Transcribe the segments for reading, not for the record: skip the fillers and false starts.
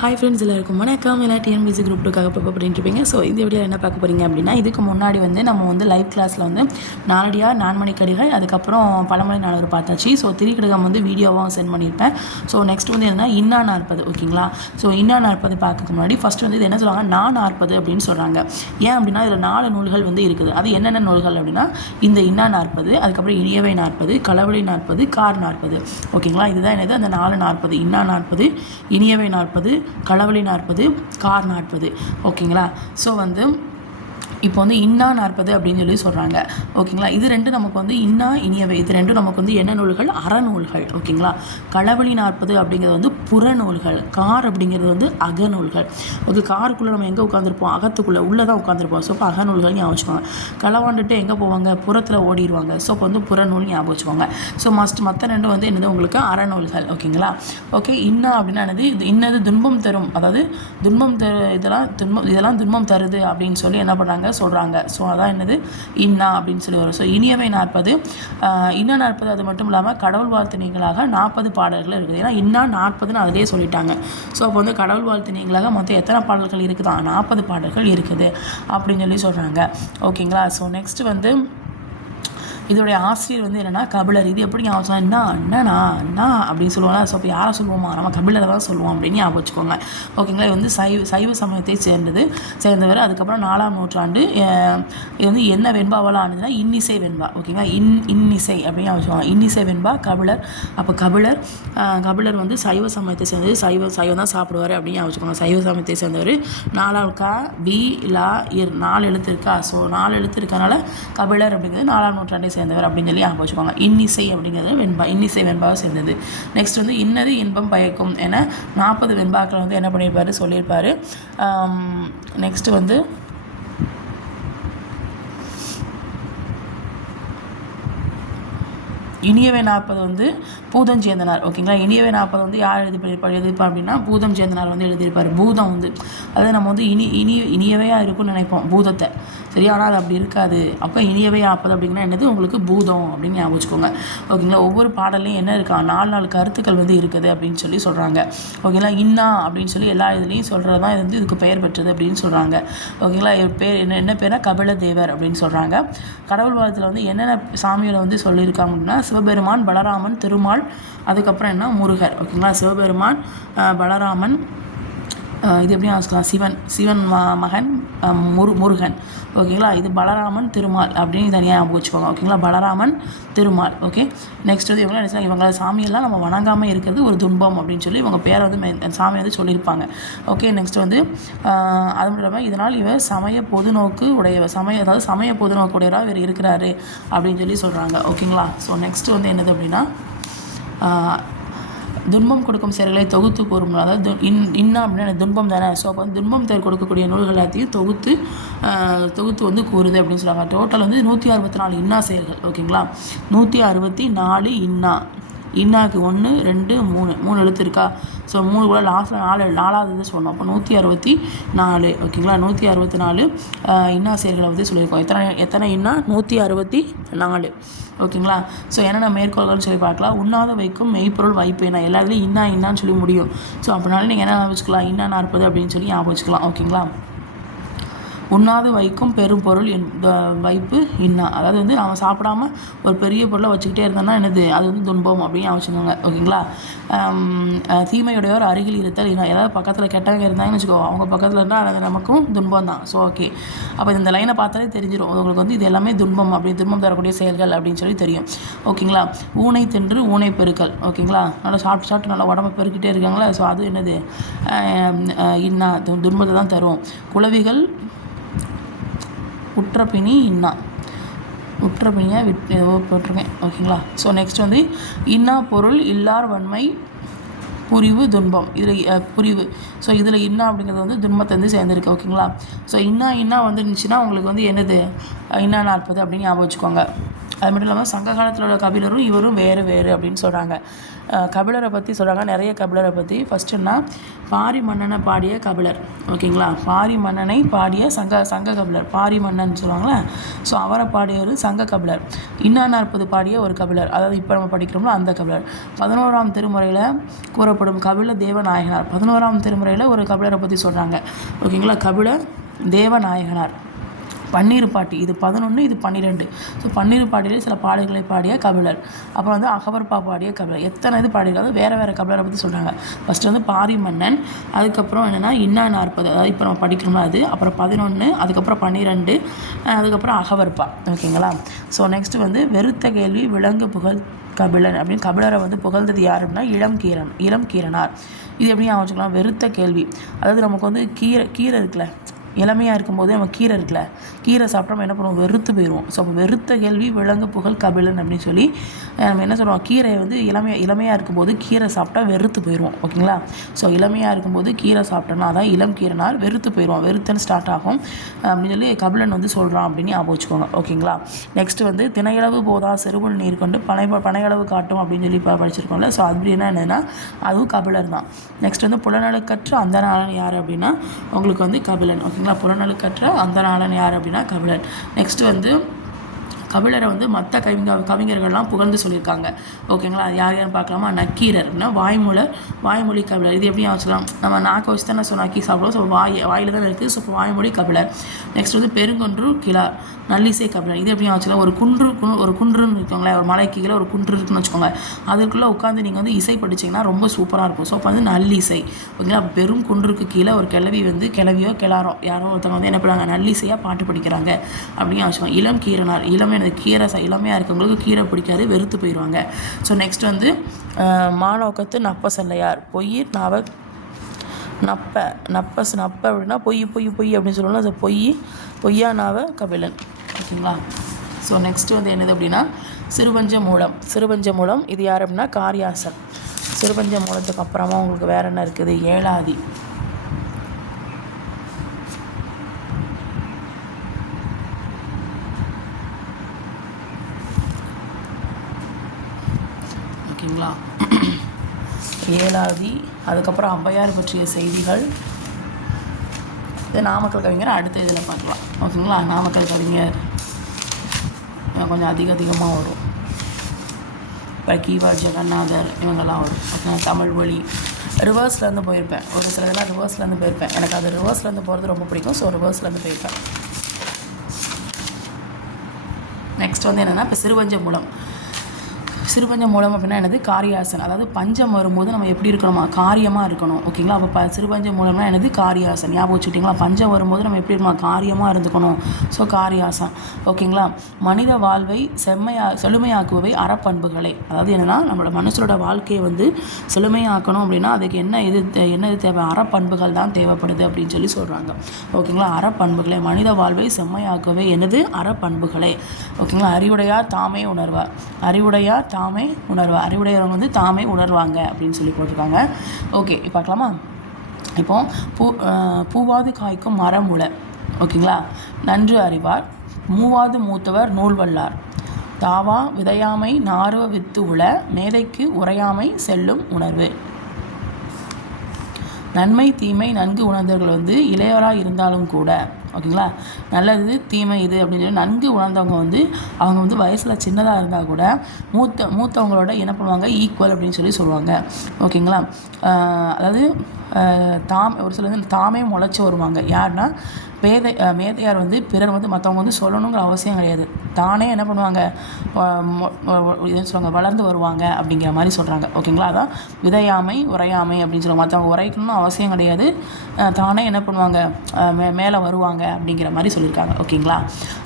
Hi friends, எல்லாருக்கும் வணக்கம். எல்லாம் டிஎன்பிஎஸ்சி குரூப் 2க்காக ப்ரிப்பேர் பண்ணிட்டு இருப்பீங்க. ஸோ இந்த வீடியோ என்ன பார்க்க போகிறீங்க அப்படின்னா, இதுக்கு முன்னாடி நம்ம லைவ் கிளாஸில் நாலடியார் நான்மணிக்கடிகள், அதுக்கப்புறம் பழமொழி நானூறு பார்த்தாச்சு. ஸோ திரிகடகம் வீடியோவாக சென்ட் பண்ணியிருப்பேன். ஸோ நெக்ஸ்ட் என்னன்னா இன்னா 40, ஓகேங்களா. ஸோ இன்னா 40 பார்க்கறதுக்கு முன்னாடி ஃபஸ்ட் இது என்ன சொல்கிறாங்க, நான் 40 அப்படின்னு சொல்கிறாங்க. ஏன் அப்படின்னா இதில் 4 நூல்கள் இருக்குது. அது என்னென்ன நூல்கள் அப்படின்னா, இந்த இன்னா 40, அதுக்கப்புறம் இனியவை 40, களவழி 40, கார் 40, ஓகேங்களா. இதுதான் என்னது, அந்த 4 40, இன்னா 40, இனியவை 40, களவழி 40, கார் 40, ஓகேங்களா. ஸோ இப்போ இன்னா 40 அப்படின்னு சொல்கிறாங்க, ஓகேங்களா. இது ரெண்டு நமக்கு இன்னா இனியவை, இது ரெண்டும் நமக்கு என்ன நூல்கள், அறநூல்கள், ஓகேங்களா. களவழி 40 அப்படிங்கிறது புறநூல்கள், கார் அப்படிங்கிறது அகநூல்கள். ஓகே, காருக்குள்ளே நம்ம எங்கே உட்காந்துருப்போம், அகத்துக்குள்ளே உள்ளே தான் உட்காந்துருப்போம். ஸோ இப்போ அகநூல்கள் ஞாபகம் வச்சுக்கோங்க. களவாண்டுட்டு எங்கே போவாங்க, புறத்தில் ஓடிடுவாங்க. ஸோ இப்போ புறநூல் ஞாபகம் வச்சுக்கோங்க. ஸோ மற்ற ரெண்டும் என்னது உங்களுக்கு அறநூல்கள், ஓகேங்களா. ஓகே, இன்னா அப்படின்னா என்னது, இது இன்னது துன்பம் தரும், அதாவது துன்பம் தரு, இதெல்லாம் துன்பம் தருது அப்படின்னு சொல்லி என்ன பண்ணுறாங்க சொல்கிறாங்க. ஸோ அதான் என்னது இன்னா அப்படின்னு சொல்லி வரும். ஸோ இனியவை 40, இன்னா 40, அது மட்டும் இல்லாமல் கடவுள் வாழ்த்தினீங்களாக 40 பாடல்கள் இருக்குது. ஏன்னா இன்னா 40ன்னு அதிலே சொல்லிட்டாங்க. ஸோ அப்போ கடவுள் வாழ்த்தினீங்களாக மொத்தம் எத்தனை பாடல்கள் இருக்குதா, 40 பாடல்கள் இருக்குது அப்படின்னு சொல்லி சொல்கிறாங்க, ஓகேங்களா. ஸோ நெக்ஸ்ட் இதோடைய ஆசிரியர் என்னென்னா கபிலர். இது எப்படி ஞாபகம், என்னண்ணா அப்படின்னு சொல்லுவாங்க. ஸோ இப்போ யாரை சொல்லுவோமா, நம்ம கபிலரை தான் சொல்லுவோம் அப்படின்னு ஞாபகம் வச்சுக்கோங்க, ஓகேங்களா. இது சைவ சமயத்தை சேர்ந்தவர். அதுக்கப்புறம் 4ஆம் நூற்றாண்டு. இது என்ன வெண்பாவால் ஆனதுன்னா இன்னிசை வெண்பா, ஓகேங்களா. இன்னிசை அப்படின்னு வச்சுக்கோங்க. இன்னிசை வெண்பா கபிலர். அப்போ கபிலர் சைவ சமயத்தை சேர்ந்தது. சைவம் தான் சாப்பிடுவார் அப்படின்னு வச்சுக்கோங்க. சைவ சமயத்தை சேர்ந்தவர். 4ஆம் க பி லா இர் 4 எழுத்து இருக்கா. ஸோ 4 எழுத்து இருக்கனால கபிலர் அப்படிங்கிறது 4ஆம் நூற்றாண்டை சேர்ந்தவர் அப்படின்னு சொல்லி ஞாபகம் வச்சுக்கோங்க. இன்னிசை அப்படிங்கிறது வெண்பா, இன்னிசை வெண்பாவை சேர்ந்தது. நெக்ஸ்ட் இன்னது இன்பம் பயக்கும் என 40 வெண்பாக்கள் என்ன பண்ணியிருப்பாரு, சொல்லியிருப்பாரு. நெக்ஸ்ட் இனியவை 40 பூதம் சேந்தனார், ஓகேங்களா. இனியவை 40 யார் எழுதியிருப்பார் அப்படின்னா பூதம் சேந்தனார் எழுதியிருப்பார். பூதம் அதாவது நம்ம இனியவையாக இருக்கும்னு நினைப்போம் பூதத்தை, சரியா. ஆனால் அது அப்படி இருக்காது. அப்போ இனியவை 40 அப்படிங்கன்னா என்னது உங்களுக்கு பூதம் அப்படின்னு ஞாபகம் வச்சுக்கோங்க, ஓகேங்களா. ஒவ்வொரு பாடலையும் என்ன இருக்கா, 4 கருத்துக்கள் இருக்குது அப்படின்னு சொல்லி சொல்கிறாங்க, ஓகேங்களா. இன்னா அப்படின்னு சொல்லி எல்லா இதுலேயும் சொல்கிறது தான் இதுக்கு பெயர் பெற்றது அப்படின்னு சொல்கிறாங்க, ஓகேங்களா. பேர் என்ன பேர்னா கபில தேவர் அப்படின்னு சொல்கிறாங்க. கடவுள் வாழ்த்தில் என்னென்ன சாமிகளை சொல்லியிருக்காங்க அப்படின்னா சிவபெருமான், பலராமன், திருமால், அதுக்கப்புறம் முருகர், ஓகேங்களா. சிவபெருமான், பலராமன், இது எப்படி ஆச்சுக்கலாம், சிவன் மகன் முருகன், ஓகேங்களா. இது பலராமன், திருமால் அப்படின்னு தனியாக வச்சுக்கோங்க, ஓகேங்களா. பலராமன், திருமால், ஓகே. நெக்ஸ்ட் இவங்கள சாமியெல்லாம் நம்ம வணங்காமல் இருக்கிறது ஒரு துன்பம் அப்படின்னு சொல்லி இவங்க பேரை சாமி சொல்லியிருப்பாங்க, ஓகே. நெக்ஸ்ட் அது மட்டும் இல்லாமல் இதனால் இவர் சமய பொதுநோக்கு உடையவர், சமய பொதுநோக்கு உடையவராக இவர் இருக்கிறாரு அப்படின்னு சொல்லி சொல்கிறாங்க, ஓகேங்களா. ஸோ நெக்ஸ்ட் என்னது அப்படின்னா துன்பம் கொடுக்கும் செயல்களை தொகுத்து கூறும், அதாவது இன்னா அப்படின்னா துன்பம் தானே. ஸோ அப்போ துன்பம் கொடுக்கக்கூடிய நூல்கள் எல்லாத்தையும் தொகுத்து கூறுது அப்படின்னு சொல்லுவாங்க. டோட்டல் 164 இன்னா செயல்கள், ஓகேங்களா. 164 இன்னாக்கு 1 2 3 எழுத்து இருக்கா. ஸோ 3 கூட லாஸ்ட்டில் 4வது இது சொன்னோம். அப்போ 164, ஓகேங்களா. 164 இன்னா செயல்களை சொல்லியிருக்கோம். எத்தனை இன்னா, 164, ஓகேங்களா. ஸோ என்னென்ன மேற்கோள்கள்னு சொல்லி பார்க்கலாம். உண்ணாத வைக்கும் மெய்ப்பொருள் வாய்ப்பு என்ன, எல்லாத்துலேயும் இன்னான்னு சொல்லி முடியும். ஸோ அப்படினாலும் நீங்கள் என்ன வச்சுக்கலாம், இன்னா 40 அப்படின்னு சொல்லி ஞாபகம் வச்சுக்கலாம், ஓகேங்களா. உண்ணாது வைக்கும் பெரும் பொருள் வைப்பு இன்னா, அதாவது நம்ம சாப்பிடாம ஒரு பெரிய பொருளை வச்சுக்கிட்டே இருந்தோம்னா என்னது, அது துன்பம் அப்படின்னு வச்சுக்கோங்க, ஓகேங்களா. தீமையுடையவர் அருகில் இருத்தல் இன்னா, ஏதாவது பக்கத்தில் கெட்டவங்க இருந்தாங்கன்னு வச்சுக்கோ, அவங்க பக்கத்தில் இருந்தால் அது நமக்கும் துன்பம் தான். ஸோ ஓகே, அப்போ இந்த லைனை பார்த்தாலே தெரிஞ்சிடும் உங்களுக்கு இது எல்லாமே துன்பம், துன்பம் தரக்கூடிய செயல்கள் அப்படின்னு சொல்லி தெரியும், ஓகேங்களா. ஊனை தின்று ஊனை பெருக்கல், ஓகேங்களா. நல்லா சாப்பிட்டு நல்லா உடம்பை பெருக்கிட்டே இருக்காங்களா. ஸோ அது என்னது இன்னா, துன்பத்தை தான் தரும். குளவிகள் உற்றப்பினி இன்னா, உற்றப்பினியாக ஏதோ போட்டிருக்கேன், ஓகேங்களா. ஸோ நெக்ஸ்ட் இன்னா பொருள் இல்லார் வன்மை புரிவு துன்பம், இதில் புரிவு. ஸோ இதில் இன்னா அப்படிங்கிறது துன்பத்தை சேர்ந்துருக்கு, ஓகேங்களா. ஸோ இன்னா வந்துருந்துச்சுன்னா உங்களுக்கு என்னது இன்னா 40 அப்படின்னு ஞாபகம் வச்சுக்கோங்க, அது மட்டும் இல்லாமல் சங்க காலத்தில் உள்ள கபிலரும் இவரும் வேறு வேறு அப்படின்னு சொல்கிறாங்க. கபிலரை பற்றி சொல்கிறாங்க, நிறைய கபிலரை பற்றி. ஃபஸ்ட்டுன்னா பாரி மன்னனை பாடிய கபிலர், ஓகேங்களா. பாரி மன்னனை பாடிய சங்க கபிலர், பாரி மன்னன் சொல்லுவாங்களே, ஸோ அவரை பாடியவர் சங்க கபிலர். இன்னா 40 பாடிய ஒரு கபிலர், அதாவது இப்போ நம்ம படிக்கிறோம்ல அந்த கபிலர். 11ஆம் திருமுறையில் கூறப்படும் கபில தேவநாயகனார், 11ஆம் திருமுறையில் ஒரு கபிலரை பற்றி சொல்கிறாங்க, ஓகேங்களா. கபில தேவநாயகனார். பன்னீர் பாட்டி, இது 11, இது 12. ஸோ பன்னீர் பாட்டிலே சில பாடல்களை பாடிய கபிலர். அப்புறம் வந்து அகவற்பா பாடிய கபிலர். எத்தனை இது பாடியிருக்காது, வேறு கபிலரை பற்றி சொல்கிறாங்க. ஃபஸ்ட்டு வந்து பாரி மன்னன், அதுக்கப்புறம் என்னென்னா இன்னா 40, அதாவது இப்போ நம்ம படிக்கணும்னா அது, அப்புறம் 11, அதுக்கப்புறம் 12, அதுக்கப்புறம் அகவற்பா, ஓகேங்களா. ஸோ நெக்ஸ்ட்டு வந்து வெறுத்த கேள்வி விலங்கு புகழ் கபிலன் அப்படின்னு கபிலரை வந்து புகழ்ந்தது யார் அப்படின்னா இளம் கீரனார். இது எப்படி வச்சுக்கலாம், வெறுத்த கேள்வி, அதாவது நமக்கு வந்து கீரை இருக்குல்ல, இளமையாக இருக்கும்போது நம்ம கீரை இருக்குல்ல, கீரை சாப்பிட்டா நம்ம என்ன பண்ணுவோம், வெறுத்து போயிடுவோம். ஸோ அப்போ வெறுத்த கேள்வி விலங்கு புகழ் கபிலன் அப்படின்னு சொல்லி நம்ம என்ன சொல்லுவோம், கீரையை வந்து இளமையாக இருக்கும்போது கீரை சாப்பிட்டா வெறுத்து போயிடுவோம், ஓகேங்களா. ஸோ இளமையாக இருக்கும்போது கீரை சாப்பிட்டோன்னா அதான் இளம் கீரனார், வெறுத்து போயிடுவோம், வெறுத்தன்னு ஸ்டார்ட் ஆகும் அப்படின்னு சொல்லி கபிலன் வந்து சொல்கிறான் அப்படின்னு ஞாபகம் வச்சுக்கோங்க, ஓகேங்களா. நெக்ஸ்ட்டு வந்து திணையளவு போதா செருகுள் நீர் கொண்டு பனையளவு காட்டும் அப்படின்னு சொல்லி படிச்சிருக்கோம்ல. ஸோ அப்படி என்னென்னா அதுவும் கபிலர் தான். நெக்ஸ்ட் வந்து புலனழுக்கற்ற அந்த நாளன் யார் அப்படின்னா உங்களுக்கு வந்து கபிலன், ஓகேங்களா. புலனழுக்கற்ற அந்த நாளன் யார் அப்படின்னா கபிலன். நெக்ஸ்ட் வந்து கபிலரை வந்து மற்ற கவிஞர்கள்லாம் புகழ்ந்து சொல்லியிருக்காங்க, ஓகேங்களா. அது யார் யாருன்னு பார்க்கலாமா. நக்கீரர் அப்படின்னா வாய்மொழி கபிலர். இது எப்படி வச்சுக்கலாம், நம்ம நாக்கை வச்சு தானே நக்கி சாப்பிடுவோம். ஸோ வாயில் தான் இருக்குது. ஸோ வாய்மொழி கபிலர். நெக்ஸ்ட் வந்து பெருங்கொன்று கிளார் நல்லிசை கபிலர். இது எப்படி வச்சுக்கலாம், ஒரு குன்றுன்னு இருக்கோங்களேன், ஒரு மலைக்கு கீழே ஒரு குன்று இருக்குன்னு வச்சுக்கோங்க, அதுக்குள்ளே உட்காந்து நீங்கள் வந்து இசை படிச்சிங்கன்னா ரொம்ப சூப்பராக இருக்கும். ஸோ அப்போ வந்து நல்லிசை, ஓகேங்களா. பெரும் குன்றுக்கு கீழே ஒரு கிளவியோ கிளாரோ யாரோ ஒருத்தவங்க வந்து என்ன பண்ணுறாங்க, நல்லிசையாக பாட்டு படிக்கிறாங்க அப்படின்னு வச்சுக்கோங்க. இளம் கீரனார், இளமையாக இருக்கவங்களுக்கு கீரை பிடிக்காது, வெறுத்து போயிடுவாங்க. ஸோ நெக்ஸ்ட் வந்து மானோக்கத்து நப்ப செல்லையார், பொய்யிர் நாவ நப்ப அப்படின்னா பொய் அப்படின்னு சொல்லணும். அது பொய்யா நாவ கபிலன், ஓகேங்களா. ஸோ நெக்ஸ்ட் வந்து என்னது அப்படின்னா சிறுபஞ்ச மூலம். இது யார் அப்படின்னா காரியாசன். சிறுபஞ்ச மூலத்துக்கு அப்புறமா உங்களுக்கு வேறு என்ன இருக்குது, ஏலாதி. ஓகேங்களா. ஏலாதி, அதுக்கப்புறம் ஔவையார் பற்றிய செய்திகள். இது நாமக்கல் கவிஞர் அடுத்த இதில் பார்க்கலாம், ஓகேங்களா. நாமக்கல் கவிஞர் கொஞ்சம் அதிகமாக வரும். இப்போ கீவா ஜெகநாதர் இவங்கெல்லாம் வரும், ஓகேங்களா. தமிழ் மொழி ரிவர்ஸ்லேருந்து போயிருப்பேன், ஒரு சில இதெல்லாம் ரிவர்ஸ்லேருந்து போயிருப்பேன். எனக்கு அது ரிவர்ஸ்லேருந்து போகிறது ரொம்ப பிடிக்கும். ஸோ ரிவர்ஸ்லேருந்து போயிருப்பேன். நெக்ஸ்ட் வந்து என்னென்னா இப்போ சிறுபஞ்ச மூலம் அப்படின்னா என்னது, காரியாசன். அதாவது பஞ்சம் வரும்போது நம்ம எப்படி இருக்கணுமா, காரியமாக இருக்கணும், ஓகேங்களா. அப்போ சிறுபஞ்ச மூலம்னா என்னது, காரியாசன். ஞாபகம் வச்சுக்கிட்டிங்களா. பஞ்சம் வரும்போது நம்ம எப்படி இருக்கணும், காரியமாக இருந்துக்கணும். ஸோ காரியாசன், ஓகேங்களா. மனித வாழ்வை செழுமையாக்குவை அறப்பண்புகளை, அதாவது என்னென்னா நம்மளோட மனுஷரோட வாழ்க்கையை வந்து செழுமையாக்கணும் அப்படின்னா அதுக்கு என்ன தேவை, அறப்பண்புகள் தான் தேவைப்படுது அப்படின்னு சொல்லி சொல்கிறாங்க, ஓகேங்களா. அறப்பண்புகளை, மனித வாழ்வை செம்மையாக்குவை என்னது, அறப்பண்புகளை, ஓகேங்களா. அறிவுடையார் தாமே உணர்வார், அறிவுடையவங்க வந்து தாமே உணர்வாங்க அப்படின்னு சொல்லி போட்டிருக்காங்க. ஓகே, இப்போ பார்க்கலாமா. இப்போது பூவாது காய்க்கும் மரம் உள, ஓகேங்களா. நன்று அறிவார் மூவாது மூத்தவர் நூல்வல்லார், தாவா விதையாமை நார்வ வித்து உள மேதைக்கு உரையாமை செல்லும் உணர்வு. நன்மை தீமை நன்கு உணர்ந்தவர்கள் வந்து இளையவராக இருந்தாலும் கூட, ஓகேங்களா, நல்லது தீமை இது அப்படின்னு சொல்லி நன்கு உணர்ந்தவங்க வந்து அவங்க வந்து வயசில் சின்னதாக இருந்தால் கூட மூத்தவங்களோட என்ன பண்ணுவாங்க, ஈக்குவல் அப்படின்னு சொல்லி சொல்லுவாங்க, ஓகேங்களா. அதாவது ஒரு சிலர் வந்து தாமே முளைச்சி வருவாங்க. யாருன்னா மேதையார் வந்து பிறர் வந்து மற்றவங்க வந்து சொல்லணுங்கிற அவசியம் கிடையாது, தானே என்ன பண்ணுவாங்க, இதுன்னு சொல்லுவாங்க, வளர்ந்து வருவாங்க அப்படிங்கிற மாதிரி சொல்கிறாங்க, ஓகேங்களா. அதான் விதையாமை உரையாமை அப்படின்னு சொல்லுவாங்க. மற்றவங்க உரைக்கணும்னு அவசியம் கிடையாது, தானே என்ன பண்ணுவாங்க, மேலே வருவாங்க அப்படிங்கிற மாதிரி சொல்லியிருக்காங்க, ஓகேங்களா.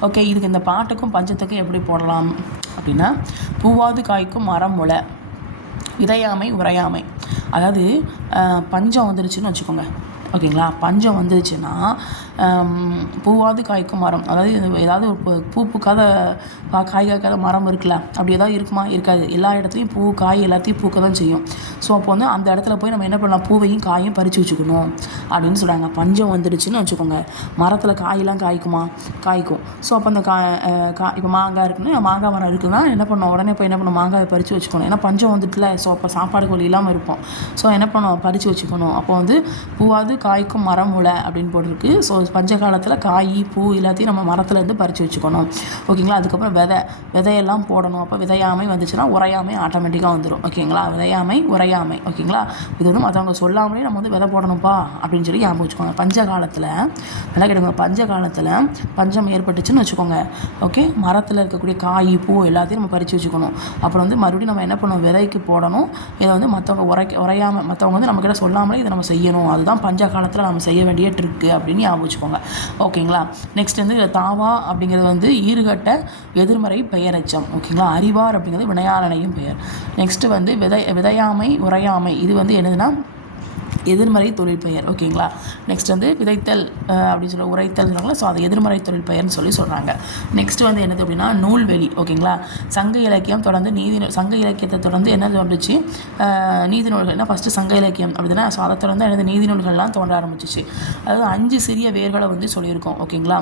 ஓகே, இதுக்கு இந்த பாட்டுக்கும் பஞ்சத்துக்கும் எப்படி போடலாம் அப்படின்னா, பூவாது காய்க்கும் மரம் முளை, விதையாமை உரையாமை. அதாவது பஞ்சம் வந்துருச்சுன்னு வச்சுக்கோங்க, ஓகேங்களா. பஞ்சம் வந்துருச்சுன்னா பூவாது காய்க்கும் மரம், அதாவது ஏதாவது ஒரு பூ பூக்காத காய் காய்க்காத மரம் இருக்குல்ல, அப்படி ஏதாவது இருக்குமா? இருக்காது. எல்லா இடத்துலையும் பூ காய் எல்லாத்தையும் பூக்க தான் செய்யும். ஸோ அப்போ வந்து அந்த இடத்துல போய் நம்ம என்ன பண்ணலாம், பூவையும் காயும் பறித்து வச்சுக்கணும் அப்படின்னு சொல்கிறாங்க. பஞ்சம் வந்துடுச்சுன்னு வச்சுக்கோங்க, மரத்தில் காயெல்லாம் காய்க்குமா? காய்க்கும். ஸோ அப்போ அந்த இப்போ மாங்காய் இருக்குன்னா, மாங்காய் மரம் இருக்குன்னா என்ன பண்ணோம், உடனே போய் என்ன பண்ணணும், மாங்காயை பறித்து வச்சுக்கணும். ஏன்னா பஞ்சம் வந்துட்டுல, ஸோ அப்போ சாப்பாடு வழி இல்லாமல் இருப்போம். ஸோ என்ன பண்ணோம், பறித்து வச்சுக்கணும். அப்போ வந்து பூவாது காய்க்கும் மரம் உலை அப்படின்னு போட்டிருக்கு. ஸோ பஞ்ச காலத்தில் காய் பூ எல்லாத்தையும் நம்ம மரத்துலேருந்து பறித்து வச்சுக்கணும். ஓகேங்களா. அதுக்கப்புறம் விதையெல்லாம் போடணும். அப்போ விதையாமை வந்துச்சுன்னா உரையாமை ஆட்டோமேட்டிக்காக வந்துடும். ஓகேங்களா. விதையாமை உரையாமை. ஓகேங்களா. இது வந்து மற்றவங்க சொல்லாமலே நம்ம வந்து விதை போடணும்ப்பா அப்படின்னு சொல்லி ஞாபகம் வச்சுக்கோங்க. பஞ்ச காலத்தில் நல்லா கேட்டுங்க, பஞ்ச காலத்தில் பஞ்சம் ஏற்பட்டுச்சுன்னு வச்சுக்கோங்க. ஓகே, மரத்தில் இருக்கக்கூடிய காய் பூ எல்லாத்தையும் நம்ம பறித்து வச்சுக்கணும். அப்புறம் வந்து மறுபடியும் நம்ம என்ன பண்ணணும், விதைக்கு போடணும். இதை வந்து மற்றவங்க உரையாமல், மற்றவங்க வந்து நம்மக்கிட்ட சொல்லாமலே இதை நம்ம செய்யணும். அதுதான் பஞ்ச காலத்தில் நம்ம செய்ய வேண்டிய ட்ரிக்கு அப்படின்னு ஞாபகம் வச்சுக்கோங்க. ஓகேங்களா. நெக்ஸ்ட் வந்து தாவா அப்படிங்கிறது வந்து ஈறுகட்ட எதிர்மறை பெயரெச்சம். ஓகேங்களா. அறிவார் அப்படிங்கிறது வினையாளனையும் பெயர். நெக்ஸ்ட்டு வந்து விதையாமை உரையாமை, இது வந்து என்னதுன்னா எதிர்மறை தொழில் பெயர். ஓகேங்களா. நெக்ஸ்ட் வந்து விதைத்தல் அப்படின்னு சொல்லி உரைத்தல் சொல்கிறாங்களா, ஸோ அது எதிர்மறை தொழில் பெயர்னு சொல்லி சொல்கிறாங்க. நெக்ஸ்ட் வந்து என்னது அப்படின்னா நூல்வெளி. ஓகேங்களா. சங்க இலக்கியம் தொடர்ந்து சங்க இலக்கியத்தை தொடர்ந்து என்ன தோன்றுச்சு, நீதி நூல்கள். என்ன ஃபஸ்ட்டு சங்க இலக்கியம் அப்படின்னா, ஸோ அதை தொடர்ந்து எனது நீதி நூல்கள்லாம் தோன்ற ஆரம்பிச்சிச்சு. அதாவது 5 சிறிய வேர்களை வந்து சொல்லியிருக்கோம். ஓகேங்களா.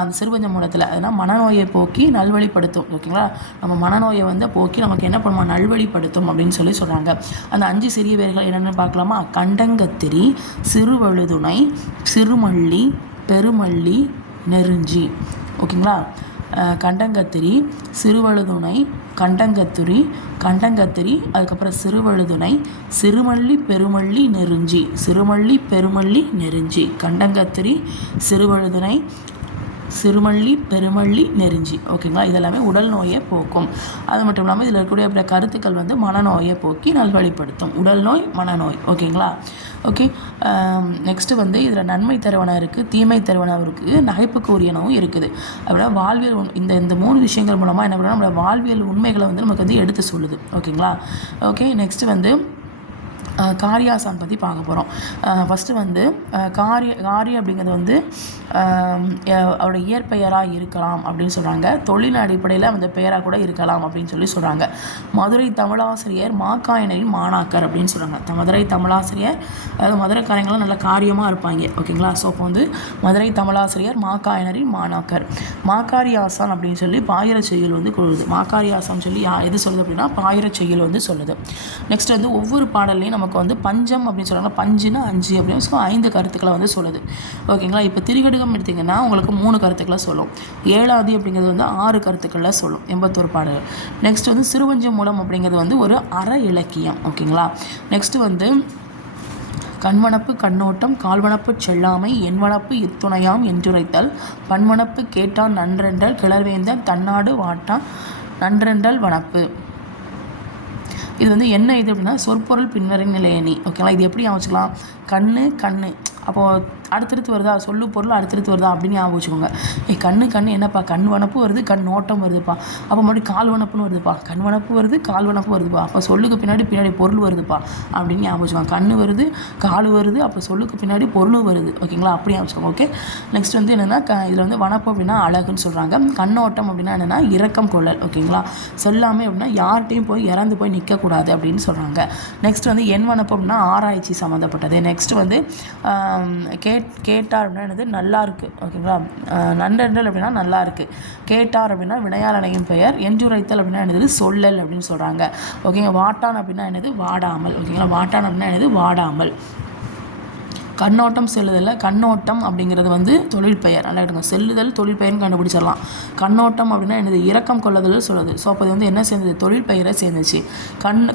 அந்த சிறுபஞ்ச மூலத்தில் அதனால் மனநோயை போக்கி நல்வழிப்படுத்தும். ஓகேங்களா. நம்ம மனநோயை வந்து போக்கி நமக்கு என்ன பண்ணுவோம், நல்வழிப்படுத்தும் அப்படின்னு சொல்லி சொல்கிறாங்க. அந்த 5 சிறிய வேர்கள் என்னென்னு பார்க்கலாமா. கண்டங்கத்திரி, சிறுவழுதுணை, சிறுமல்லி, பெருமல்லி, நெருஞ்சி. ஓகேங்களா. கண்டங்கத்திரி, சிறுவழுதுணை, கண்டங்கத்திரி, அதுக்கப்புறம் சிறுவழுதுணை, சிறுமல்லி, பெருமல்லி, நெருஞ்சி. சிறுமல்லி, பெருமல்லி, நெருஞ்சி. கண்டங்கத்திரி, சிறுவழுதுணை, சிறுமல்லி, பெருமல்லி, நெருஞ்சி. ஓகேங்களா. இதெல்லாமே உடல் நோயை போக்கும். அது மட்டும் இல்லாமல் இதில் இருக்கக்கூடிய கருத்துக்கள் வந்து மனநோயை போக்கி நல்வழிப்படுத்தும். உடல் நோய், மனநோய். ஓகேங்களா. ஓகே. நெக்ஸ்ட்டு வந்து இதில் நன்மை தருவன இருக்குது, தீமை தருவன இருக்குது, நகைப்புக்கு உரியனவும் இருக்குது. அப்படின்னா வாழ்வியல் இந்த 3 விஷயங்கள் மூலமாக என்ன பண்ணால் நம்மளோட வாழ்வியல் உண்மைகளை வந்து நமக்கு வந்து எடுத்து சொல்லுது. ஓகேங்களா. ஓகே. நெக்ஸ்ட்டு வந்து காரியாசான் பற்றி பார்க்க போகிறோம். ஃபஸ்ட்டு வந்து காரி அப்படிங்கிறது வந்து அவரோட இயற்பெயராக இருக்கலாம் அப்படின்னு சொல்கிறாங்க. தொழில் அடிப்படையில் அந்த பெயராக கூட இருக்கலாம் அப்படின்னு சொல்லி சொல்கிறாங்க. மதுரை தமிழாசிரியர் மாக்காயனின் மாணாக்கர் அப்படின்னு சொல்கிறாங்க. மதுரை தமிழாசிரியர், அதாவது மதுரைக்காரங்களாம் நல்ல காரியமாக இருப்பாங்க. ஓகேங்களா. ஸோ அப்போ வந்து மதுரை தமிழாசிரியர் மாக்காயனரின் மாணாக்கர். மாக்காரியாசான் அப்படின்னு சொல்லி பாயிரச் செய்யுள் வந்து கொள்ளுது. மாக்காரியாசான் சொல்லி எது சொல்லுது அப்படின்னா பாயிரச் செய்யுள் வந்து சொல்லுது. நெக்ஸ்ட் வந்து ஒவ்வொரு பாடல்லையும் நமக்கு வந்து பஞ்சம் அப்படின்னு சொல்கிறாங்க. பஞ்சுன்னா 5 அப்படின்னு சொல்லி 5 கருத்துக்களை வந்து சொல்லுது. ஓகேங்களா. இப்போ திரிகடுகம் எடுத்திங்கன்னா உங்களுக்கு 3 கருத்துக்களை சொல்லும். 7ஆதி அப்படிங்கிறது வந்து 6 கருத்துக்களை சொல்லும். 81 பாடல்கள். நெக்ஸ்ட் வந்து சிறுவஞ்ச மூலம் அப்படிங்கிறது வந்து ஒரு அற இலக்கியம். ஓகேங்களா. நெக்ஸ்ட் வந்து கண்வனப்பு கண்ணோட்டம், கால்வனப்பு செல்லாமை, எண்வனப்பு இத்துணையாம் என்றுரைத்தல், பன்வனப்பு கேட்டான் நன்றென்றல், கிளர்வேந்தன் தன்னாடு வாட்டான் நன்றென்றல் வனப்பு. இது வந்து என்ன இது அப்படின்னா சொற்பொருள் பின்வரின் நிலையணி. ஓகேங்களா. இது எப்படி அமைச்சிக்கலாம், கண்ணு அப்போது அடுத்தடுத்து வருதா, சொல்லு பொருள் அடுத்தடுத்து வருதா அப்படின்னு ஞாபகம் வச்சுக்கோங்க. கண்ணு என்னப்பா, கண் வனப்பு வருது, கண் நோட்டம் வருதுப்பா, அப்போ மறுபடியும் கால் வனப்புன்னு வருதுப்பா, கண் வனப்பு வருது, கால் வனப்பு வருதுப்பா, அப்போ சொல்லுக்கு பின்னாடி பொருள் வருதுப்பா அப்படின்னு ஞாபகம் வச்சுக்கோங்க. கண் வருது, கால் வருது, அப்போ சொல்லுக்கு பின்னாடி பொருளும் வருது. ஓகேங்களா. அப்படி ஞாபகம் வச்சுக்கோங்க. ஓகே. நெக்ஸ்ட் வந்து என்னென்னா இதில் வந்து வனப்பு அப்படின்னா அழகுன்னு சொல்கிறாங்க. கண்ணோட்டம் அப்படின்னா என்னென்னா இரக்கம் கொள்ளல். ஓகேங்களா. சொல்லாமே அப்படின்னா யார்கிட்டையும் போய் இறந்து போய் நிற்கக்கூடாது அப்படின்னு சொல்கிறாங்க. நெக்ஸ்ட் வந்து எண் வனப்பு அப்படின்னா ஆராய்ச்சி சம்மந்தப்பட்டது. நெக்ஸ்ட் வந்து கேட்டார் அப்படின்னா என்னது, நல்லா இருக்குது. ஓகேங்களா. நன்றென்றல் அப்படின்னா நல்லா இருக்குது. கேட்டார் அப்படின்னா வினையாளனையும் பெயர். என்றுரைத்தல் அப்படின்னா என்னது, சொல்லல் அப்படின்னு சொல்கிறாங்க. ஓகேங்க. வாட்டான் அப்படின்னா என்னது, வாடாமல். ஓகேங்களா. வாட்டான் அப்படின்னா என்னது, வாடாமல். கண்ணோட்டம் செல்லுதல், கண்ணோட்டம் அப்படிங்கிறது வந்து தொழில் பெயர். நல்லா எடுங்க, செல்லுதல் தொழில் பெயர்னு கண்டுபிடிச்சிடலாம். கண்ணோட்டம் அப்படின்னா என்னது, இரக்கம் கொள்ளுதல் சொல்லுது. ஸோ அப்போ அது வந்து என்ன சேர்ந்தது, தொழில் பெயரை சேர்ந்துச்சு.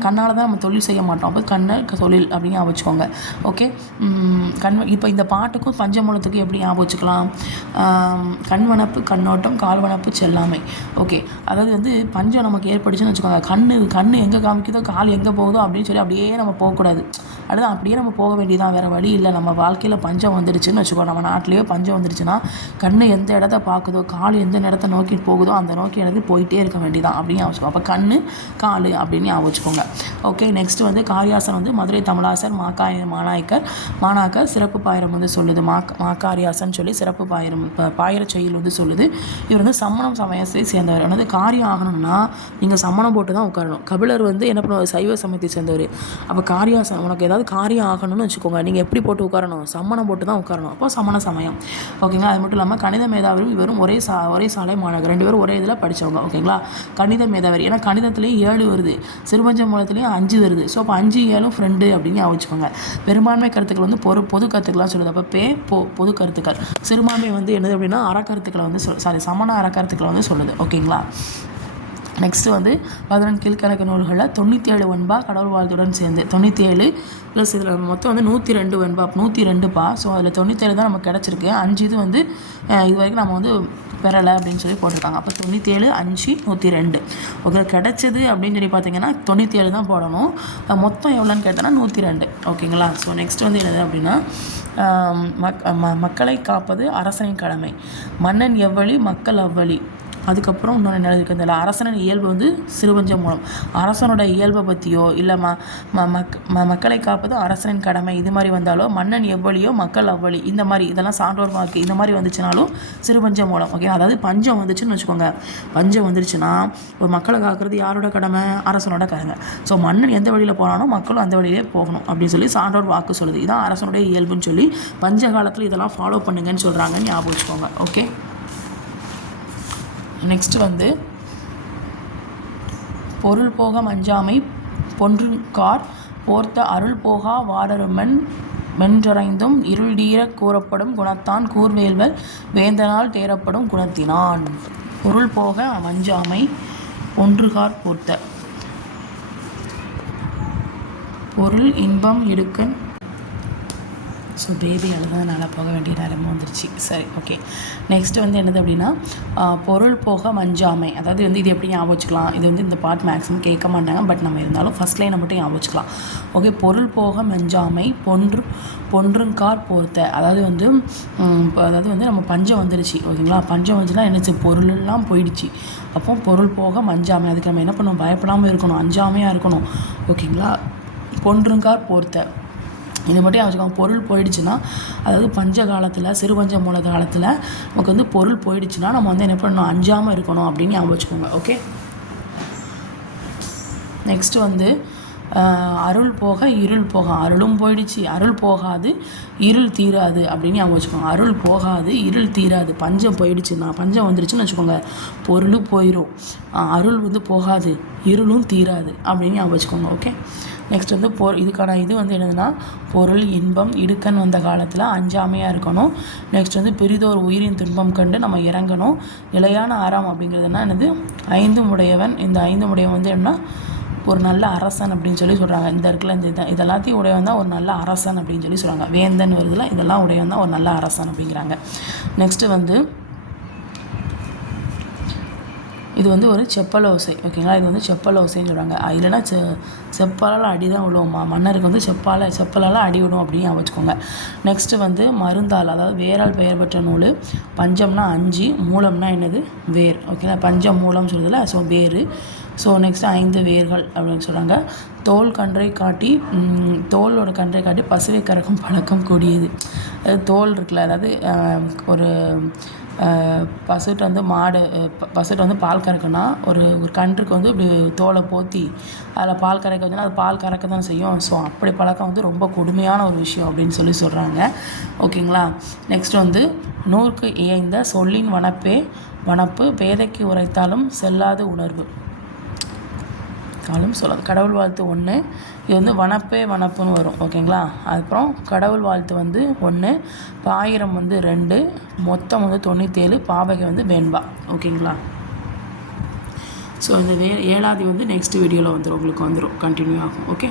கண்ணால் தான் நம்ம தொழில் செய்ய மாட்டோம், அப்போ கண்ணை தொழில் அப்படின்னு ஞாபகம் வச்சுக்கோங்க. ஓகே. இப்போ இந்த பாட்டுக்கும் பஞ்சமூலத்துக்கும் எப்படி ஞாபகம் வச்சுக்கலாம், கண்வனப்பு கண்ணோட்டம், கால்வனப்பு செல்லாமை. ஓகே. அதாவது வந்து பஞ்சம் நமக்கு ஏற்படுச்சுன்னு வச்சுக்கோங்க, கண்ணு எங்கே காமிக்குதோ கால் எங்கே போகுதோ அப்படின்னு சொல்லி அப்படியே நம்ம போகக்கூடாது. அடுத்து அப்படியே நம்ம போக வேண்டியதான், வேறு வழி இல்லை. நம்ம நம்ம வாழ்க்கையில் பஞ்சம் வந்துடுச்சுன்னு வச்சுக்கோ, நம்ம நாட்டிலேயே பஞ்சம் வந்துடுச்சுன்னா கண் எந்த இடத்த பார்க்குதோ, கால் எந்த இடத்த நோக்கி போகுதோ அந்த நோக்கி எனக்கு போயிட்டே இருக்க வேண்டியதான் அப்படின்னு யோசிச்சுக்கோ. அப்போ கண் கால் அப்படின்னு யோசிச்சுக்கோங்க. ஓகே, நெக்ஸ்ட் வந்து காரியாசன் வந்து மதுரை தமிழாசர் மாணாக்கர் சிறப்பு பாயிரம் வந்து சொல்லுது. மாக்காரியாசன் சொல்லி சிறப்பு பாயிர செயல் வந்து சொல்லுது. இவர் வந்து சமணம் சமயத்தை சேர்ந்தவர். வந்து காரியம் ஆகணும்னா நீங்கள் சமணம் போட்டு தான் உட்காரணும். கபிலர் வந்து என்ன பண்ணுவார், சைவ சமயத்தை சேர்ந்தவர். அப்போ காரியாசன் உனக்கு ஏதாவது காரியம் ஆகணும்னு வச்சுக்கோங்க, நீங்கள் எப்படி போட்டு உட்காரணும், சமணம் போட்டு தான் உட்காரணும். அப்போ சமண சமயம். ஓகேங்களா. அது மட்டும் இல்லாமல் கணித மேதாவரும் இவரும் ஒரே சாலை மாணவர், 2 பேரும் ஒரே இதில் படித்தவங்க. ஓகேங்களா. கணித மேதாவர், ஏன்னா கணிதத்துலேயும் 7 வருது, சிறுபஞ்ச மூலத்துலேயும் 5 வருது. ஸோ அப்போ 5 7 ஃப்ரெண்டு அப்படின்னு வச்சுக்கோங்க. பெரும்பான்மை கருத்துக்கள் வந்து பொது கருத்துக்களாக சொல்லுது. அப்போ பொது கருத்துக்கள். சிறுபான்மை வந்து என்னது அப்படின்னா அறக்கருத்துக்களை வந்து சமண அறக்கருத்துக்களை வந்து சொல்லுது. ஓகேங்களா. நெக்ஸ்ட்டு வந்து 11 கீழ்கணக்கு நூல்களில் 97 வெண்பா கடவுள் வாழ்த்துடன் சேர்ந்து 97 ப்ளஸ் இதில் மொத்தம் வந்து 102 வெண்பா, 102பா. ஸோ அதில் 97 தான் நமக்கு கிடச்சிருக்கு. 5 இது வந்து இது வரைக்கும் நம்ம வந்து பெறலை அப்படின்னு சொல்லி போட்டிருக்காங்க. அப்போ 97 5 102. ஓகே, கிடச்சிது அப்படின்னு சொல்லி பார்த்தீங்கன்னா 97 தான் போடணும். மொத்தம் எவ்வளோன்னு கேட்டோன்னா 102. ஓகேங்களா. ஸோ நெக்ஸ்ட் வந்து என்னது அப்படின்னா மக்களை காப்பது அரசனின் கடமை, மன்னன் எவ்வழி மக்கள் அவ்வழி. அதுக்கப்புறம் இன்னொன்று என்ன இருக்குது, அதில் அரசனின் இயல்பு வந்து சிறுபஞ்சம் மூலம். அரசனோட இயல்பை பற்றியோ இல்லை மக்களை காப்பது அரசனின் கடமை இது மாதிரி வந்தாலோ, மன்னன் எவ்வளியோ மக்கள் அவ்வளி இந்த மாதிரி இதெல்லாம் சான்றோர் வாக்கு இந்த மாதிரி வந்துச்சுனாலும் சிறுபஞ்சம் மூலம். ஓகே, அதாவது பஞ்சம் வந்துச்சுன்னு வச்சுக்கோங்க. பஞ்சம் வந்துருச்சுன்னா ஒரு மக்களை காக்கிறது யாரோட கடமை, அரசனோட கடமை. ஸோ மன்னன் எந்த வழியில் போனானோ மக்களும் அந்த வழியிலே போகணும் அப்படின்னு சொல்லி சான்றோர் வாக்கு சொல்லுது. இதான் அரசனுடைய இயல்புன்னு சொல்லி பஞ்ச காலத்தில் இதெல்லாம் ஃபாலோ பண்ணுங்கன்னு சொல்கிறாங்கன்னு ஞாபகம் வச்சுக்கோங்க. ஓகே, நெக்ஸ்ட் வந்து பொருள் போக மஞ்சாமை பொன்றுங்கார் போர்த்த அருள் போகா வாடருமன் மென்றரைந்தும் இருள்டீர கூறப்படும் குணத்தான் கூர்வேல்வல் வேந்தனால் தேரப்படும் குணத்தினான். பொருள் போக மஞ்சாமை பொன்றுகார் போர்த்த, பொருள் இன்பம் இடுக்கன். ஸோ பேபி அழுதனால போக வேண்டிய நேரமும் வந்துருச்சு. சரி, ஓகே. நெக்ஸ்ட்டு வந்து என்னது அப்படின்னா பொருள் போக மஞ்சாமை. அதாவது வந்து இது எப்படி ஞாபகம் வச்சுக்கலாம், இது வந்து இந்த பார்ட் மேக்ஸிமம் கேட்க மாட்டாங்க, பட் நம்ம இருந்தாலும் ஃபஸ்ட் லைனை மட்டும் ஞாபகம் வச்சுக்கலாம். ஓகே, பொருள் போக மஞ்சாமை பொன்றுங்கார் போர்த்த. அதாவது வந்து நம்ம பஞ்சம் வந்துருச்சு. ஓகேங்களா. பஞ்சம் வந்துச்சுன்னா என்னச்சு, பொருளெல்லாம் போயிடுச்சு. அப்போ பொருள் போக மஞ்சாமை, அதுக்கு நம்ம என்ன பண்ணணும், பயப்படாமல் இருக்கணும், அஞ்சாமையாக இருக்கணும். ஓகேங்களா. பொன்றுங்கார் போர்த்த இது மட்டும் வச்சுக்கோங்க. பொருள் போயிடுச்சுன்னா, அதாவது பஞ்ச காலத்தில் சிறுபஞ்ச மூல காலத்தில் நமக்கு வந்து பொருள் போயிடுச்சுன்னா நம்ம வந்து என்ன பண்ணணும், அஞ்சாமல் இருக்கணும் அப்படின்னு ஞாபகம் வச்சுக்கோங்க. ஓகே, நெக்ஸ்ட்டு வந்து அருள் போக இருள் போக. அருளும் போயிடுச்சு, அருள் போகாது இருள் தீராது அப்படின்னு ஞாபகம் வச்சுக்கோங்க. அருள் போகாது இருள் தீராது. பஞ்சம் போயிடுச்சுன்னா, பஞ்சம் வந்துடுச்சுன்னு வச்சுக்கோங்க, பொருள் போயிடும், அருள் வந்து போகாது இருளும் தீராது அப்படின்னு ஞாபகம் வச்சுக்கோங்க. ஓகே, நெக்ஸ்ட் வந்து இதுக்கான இது வந்து என்னதுன்னா பொருள் இன்பம் இடுக்கன் வந்த காலத்தில் அஞ்சாமையாக இருக்கணும். நெக்ஸ்ட் வந்து பெரிதோர் உயிரின் துன்பம் கண்டு நம்ம இறங்கணும். நிலையான அறம் அப்படிங்கிறதுனா என்னது, 5 உடையவன். இந்த 5 உடையவன் வந்து என்ன, ஒரு நல்ல அரசன் அப்படின்னு சொல்லி சொல்கிறாங்க. இந்த இடத்துல இதெல்லாத்தையும் உடையவன் தான் ஒரு நல்ல அரசன் அப்படின்னு சொல்லி சொல்கிறாங்க. வேந்தன் வருதுல, இதெல்லாம் உடையவன் தான் ஒரு நல்ல அரசன் அப்படிங்கிறாங்க. நெக்ஸ்ட்டு வந்து இது வந்து ஒரு செப்பல் ஓசை. ஓகேங்களா. இது வந்து செப்பல் ஓசைன்னு சொல்கிறாங்க. இல்லைன்னா செப்பலால் அடி தான் விடுவோம்மா, மன்னருக்கு வந்து செப்பலால் அடி விடும் அப்படின்னு வச்சுக்கோங்க. நெக்ஸ்ட்டு வந்து மருந்தால், அதாவது வேரால் பெயர் பெற்ற நூல். பஞ்சம்னா 5, மூலம்னா என்னது, வேர். ஓகேங்களா. பஞ்சம் மூலம் சொல்லுதில்ல, ஸோ வேர். ஸோ நெக்ஸ்ட்டு 5 வேர்கள் அப்படின்னு சொல்கிறாங்க. தோலோட கன்றை காட்டி பசுவை கறக்கும் பழக்கம் கொடியது. அதாவது தோல் இருக்குல்ல, அதாவது ஒரு பசுட்டு வந்து பால் கறக்குன்னா ஒரு கன்றுக்கு வந்து இப்படி தோலை போற்றி அதில் பால் கறக்க வச்சுன்னா அது பால் கறக்க தான் செய்யும். ஸோ அப்படி பழக்கம் வந்து ரொம்ப கொடுமையான ஒரு விஷயம் அப்படின்னு சொல்கிறாங்க. ஓகேங்களா. நெக்ஸ்ட் வந்து நூறுக்கு இயைந்த சொல்லின் வனப்பு பேதைக்கு உரைத்தாலும் செல்லாத உணர்வு சொல்லாது. கடவுள் வாழ்த்து 1, இது வந்து வனப்புன்னு வரும். ஓகேங்களா. அதுக்கப்புறம் கடவுள் வாழ்த்து வந்து 1, பாயிரம் வந்து 2, மொத்தம் வந்து 97, பாவகை வந்து வெண்பா. ஓகேங்களா. ஸோ இந்த 7ஆவது வந்து நெக்ஸ்ட் வீடியோவில் உங்களுக்கு வந்துடும், கண்டினியூ ஆகும். ஓகே.